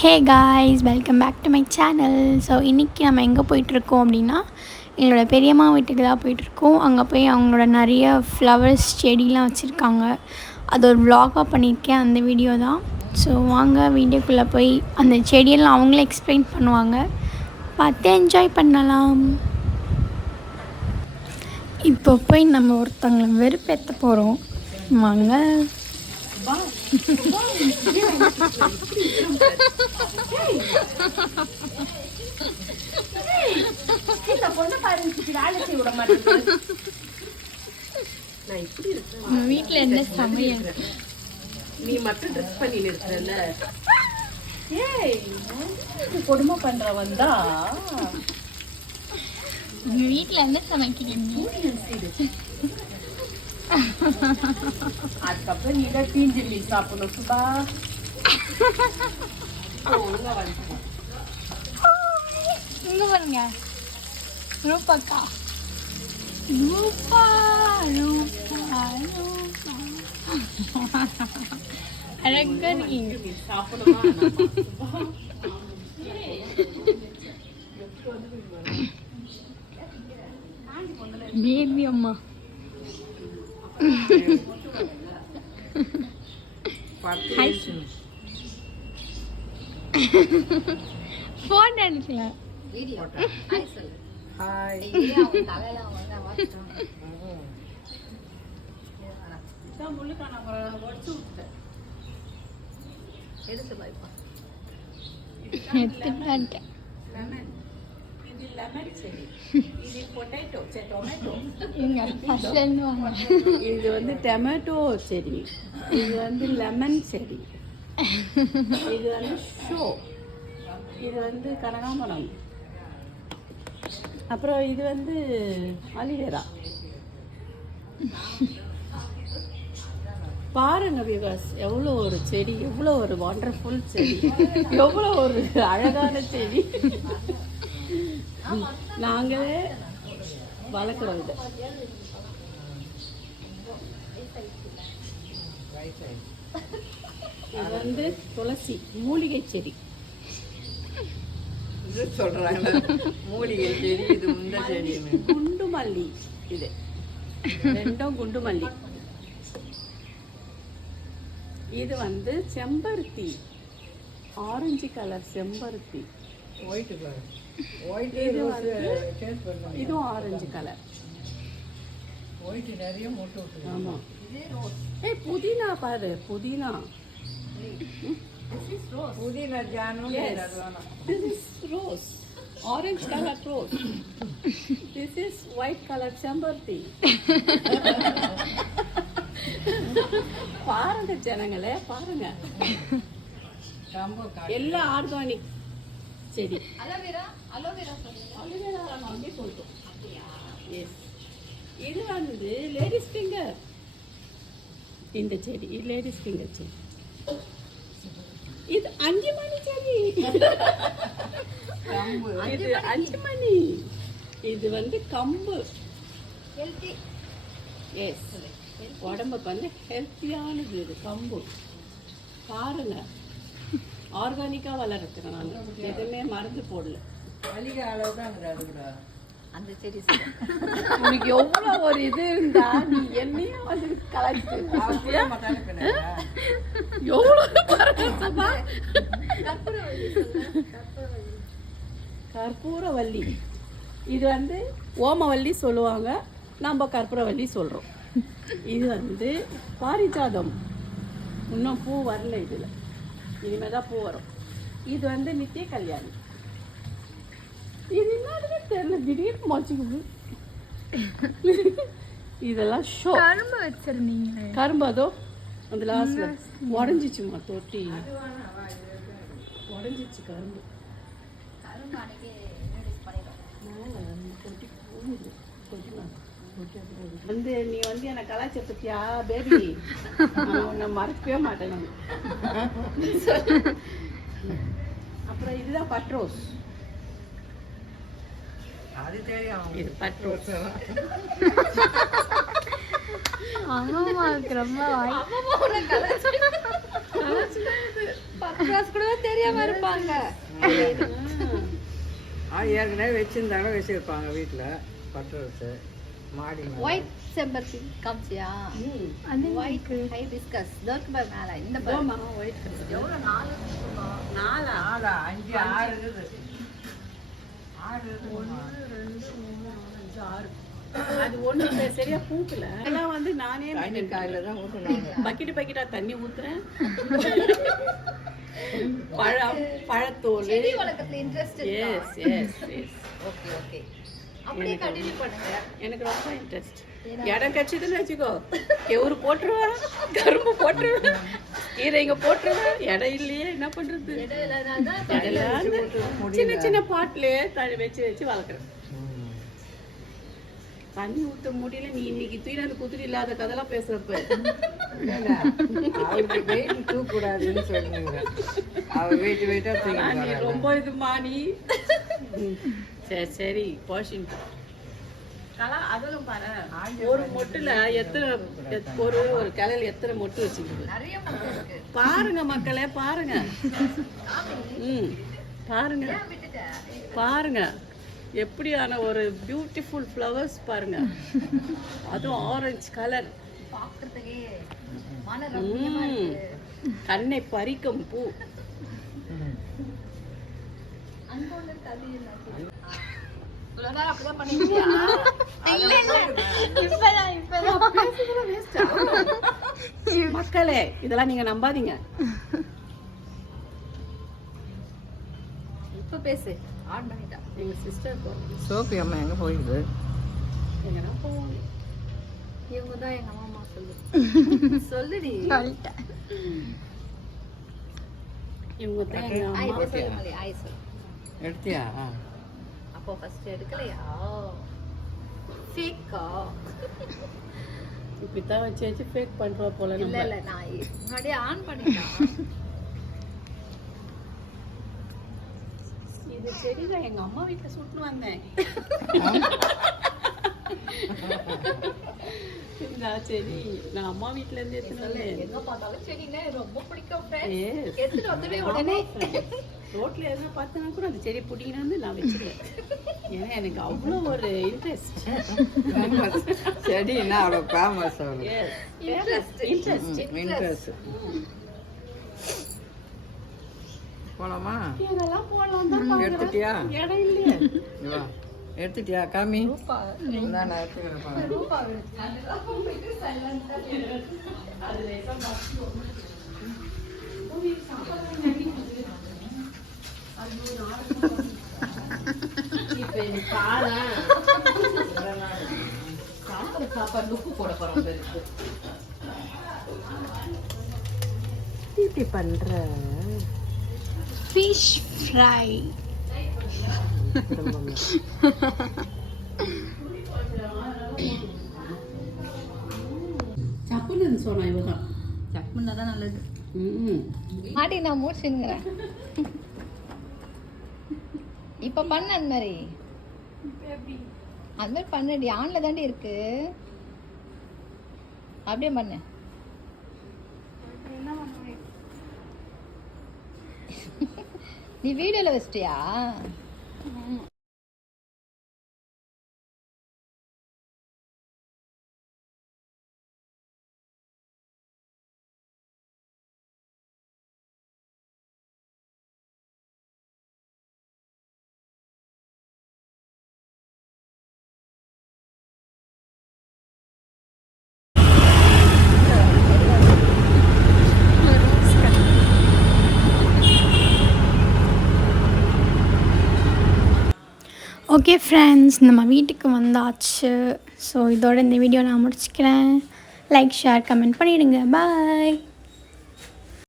Hey guys, welcome back to my channel. So இன்றைக்கி நம்ம எங்கே போயிட்டுருக்கோம் அப்படின்னா, எங்களோட பெரியம்மா வீட்டுக்கு தான் போயிட்டுருக்கோம். அங்கே போய் அவங்களோட நிறைய ஃப்ளவர்ஸ் செடிலாம் வச்சுருக்காங்க. அது ஒரு vlog-ஆக பண்ணியிருக்கேன், அந்த வீடியோ தான். ஸோ வாங்க வீடியோக்குள்ளே போய் அந்த செடியெல்லாம் அவங்களே எக்ஸ்பிளைன் பண்ணுவாங்க, பார்த்து என்ஜாய் பண்ணலாம். இப்போ போய் நம்ம ஒருத்தவங்களை வெறுப்பேற்ற போகிறோம். வாங்க. வீட்டுல என்ன சமையல்? நீ மட்டும் ட்ரெஸ் பண்ணி நிறுத்துறல. கொடுமை பண்ற வந்தா வீட்டுல என்ன சமைக்கிறீங்க? அதுக்கப்புறம் நீ தான் தீஞ்சு மீன் சாப்பிடணும் சுபா. இங்க பாருங்க, ரூபாக்கா. ரூபா ரூபா ரூபா அழகா இருக்கீங்க. சாப்பிடுமா பேபி அம்மா. போன் எடுக்கல. இது வந்து டொமேட்டோ செடி, இது வந்து லெமன் செடி, இது வந்து ஷோ, இது வந்து கனகாம்பரம், அப்புறம் இது வந்து அலிவேரா. பாருங்க வியூவர்ஸ், எவ்வளோ ஒரு செடி, எவ்வளோ ஒரு வண்டர்ஃபுல் செடி, எவ்வளோ ஒரு அழகான செடி. நாங்களே வளர்க்குறோம். இது வந்து துளசி, மூலிகை செடி. சொல்றாங்க மூலிகை செடி, இது முந்த செடி. குண்டு மல்லி, இது ரெண்டும் குண்டு மல்லி. இது வந்து செம்பருத்தி, ஆரஞ்சு கலர் செம்பருத்தி. இது வந்து இதுவும் ஆரஞ்சு கலர். ஆமா. ஏய், புதினா பாரு, புதினா. புதினா Janu. This is rose, orange color rose. This is white color செம்பருத்தி. பாருங்க ஜனங்களே, பாருங்க. எல்லாம் ஆர்கானிக் செடி. அலோவேரா வந்து சொல்றோம். எஸ், இது வந்து லேடிஸ் ஃபிங்கர். இந்த செடி லேடிஸ் ஃபிங்கர் செடி. இது 5 மணி செடி. இது 5 மணி. இது வந்து கம்பு. எஸ், உடம்புக்கு வந்து ஹெல்த்தியானது. இது கம்பு பாருங்க, ஆர்கானிக்கா வளர்றதுக்கு நாங்கள் எதுவுமே மருந்து போடல. மளிகை அளவு தான் அந்த செடி. உனக்கு எவ்வளோ ஒரு இது இருந்தா நீ என்னையும் வந்து கலாய்ச்சி எவ்வளோ கற்பூரவல்லி. இது வந்து ஓமவல்லி சொல்லுவாங்க, நம்ம கற்பூரவல்லி சொல்கிறோம். இது வந்து பாரிஜாதம். இன்னும் பூ வரல, இதில் இனிமேல் தான் பூ வரும். இது வந்து நித்திய கல்யாணி. இது என்னன்னு தெரியல, திடீர்னு மொச்சிக்குது. இதெல்லாம் ஷோ. கரும்பு வச்சிருந்தீங்க. கரும்பு அதோ அந்த லாஸ்ட்ல உடஞ்சிச்சுமா, தொட்டி உடஞ்சிச்சு கரும்பு. வந்து நீ வந்து என்ன கலாய்ச்ச பத்தியா பேபி, உன்னை மறக்கவே மாட்டேன் நான். அப்புறம் இதுதான் பட்ரோஸ். அது தெரியும், இது பட்ரோஸ். அம்மாவுக்கு ரொம்ப வாய். பர்பஸ் கூட தெரியாம இருப்பாங்க. ஏற்கனவே வச்சிருந்தாலும் வச்சிருப்பாங்க வீட்டில் பட்டரசு மாடி மேல. ஒயிட் செம்பருத்தி காமிச்சியா? அது ஒயிட் ஹைபிஸ்கஸ் இதற்கு பாரு மேல இந்த பாரு ஒயிட் எவ்வளவு 4 நாலா 5 6 இருக்குது. 6 அது ஒண்ணு சரியா பூக்கல. அதெல்லாம் வந்து நானே தண்ணி காயில தான் ஊற்றுனாங்க. பக்கெட்டா தண்ணி ஊத்துறேன். பழத்தோல். செடி வளர்க்கறதுல இன்ட்ரெஸ்ட் இருக்கா? Yes yes yes. Okay okay. அப்படியே கண்டினியூ பண்ணுங்க. எனக்கு ரொம்ப இன்ட்ரெஸ்ட். இடம் கிடைச்சதுன்னு வச்சுக்கோ, கெவுரு போட்டுருவேன், கரும்பு போட்டுருவேன், கீரைங்க போட்டுருவேன். இடம் இல்லையே என்ன பண்றது? சின்ன சின்ன பாட்டிலே வச்சு வச்சு வளர்க்குறேன். தண்ணி ஊற்ற முடியல. நீ இன்னைக்கு தூயினாந்து குதிரை இல்லாத கதெல்லாம் பேசுறப்ப அவருக்கு வெயிட் தூக்கூடாதுன்னு சொல்லுங்க. அவர் வெயிட்டா நீ தூக்கி ரொம்ப இதுமா நீ. சரி சரி போஷன் அதெல்லாம் பாரு. ஒரு மொட்டுல எத்தனை ஒரு கிளையில எத்தனை மொட்டு வச்சுக்குது நிறைய மரம் இருக்கு. பாருங்க மக்களே, பாருங்க. பாருங்க பாருங்க எப்படியான ஒரு பியூட்டிஃபுல் ஃப்ளவர்ஸ் பாருங்க. அதுவும் ஆரஞ்சு கலர். பார்க்கிறதுக்கே மன ரம்மியமா இருக்கு. கண்ணை பறிக்கும் பூ. அங்க ஒண்ணு தள்ளி இருந்தாச்சு. இவ்வளவு நேரம் அப்படிதான் பண்ணிருக்கியா? மக்களே இதெல்லாம் நீங்க நம்பாதீங்க. இப்ப பேசு. ஆன் பண்ணிட்டா. எங்க சிஸ்டர் சோஃபி அம்மா எங்கே போயிடுது? எங்கன்னா போவோம். இவங்க தான் எங்க அம்மா சொல்லு. சொல்லுடி. இவங்க தான் எங்க ஆய் அம்மா. சொல்லுங்களே. ஆய் சொல்லு. எடுத்தியா? அப்போ ஃபர்ஸ்ட் எடுக்கலையா? ஃபேக்கா? இப்படித்தான் வச்சு வச்சு ஃபேக் பண்றோம் போல. இல்ல இல்ல நான் முன்னாடியே ஆன் பண்ணிட்டேன். இது செடிதான் எங்க அம்மா வீட்டுல சுட்டு வந்தேன். இந்த செடி நான் அம்மா வீட்டுல இருந்து எடுத்துன்னு எங்க பார்த்தாலும் செடினா ரொம்ப பிடிக்கும். Yes. எடுத்துட்டு வந்துடுவே உடனே. ரோட்ல எதுனா பார்த்தனா கூட அந்த செடி பிடிக்கின்னு வந்து நான் வச்சிருவேன். ஏன்னா எனக்கு அவ்வளோ ஒரு இன்ட்ரெஸ்ட். செடின்னா அவ்வளோ ஃபேமஸ் அவ்வளோ இன்ட்ரெஸ்ட். போலாமா? இதெல்லாம் போடலாம் தான் எடுத்துட்டியா? இடம் இல்லையே. வா எடுத்துட்டியா? காமி நான் எடுத்துக்கிறேன். சாப்பாடு உப்பு போட போறோம். இப்படி பண்ற ஃபிஷ் ஃப்ரை. சப்புன்னு சொன்னா இவதான். சப்புன்னா தான் நல்லது. மாட்டி நான் மூச்சுங்கிறேன். இப்ப பண்ண அந்த மாதிரி பண்ணடி. ஆன்ல தாண்டி இருக்கு. அப்படியே பண்ணு. நீ வீடியோல வச்சிட்டியா? ஓகே ஃப்ரெண்ட்ஸ், நம்ம வீட்டுக்கு வந்தாச்சு. ஸோ இதோட இந்த வீடியோ நான் முடிச்சுக்கிறேன். லைக் ஷேர் கமெண்ட் பண்ணிவிடுங்க. பாய்.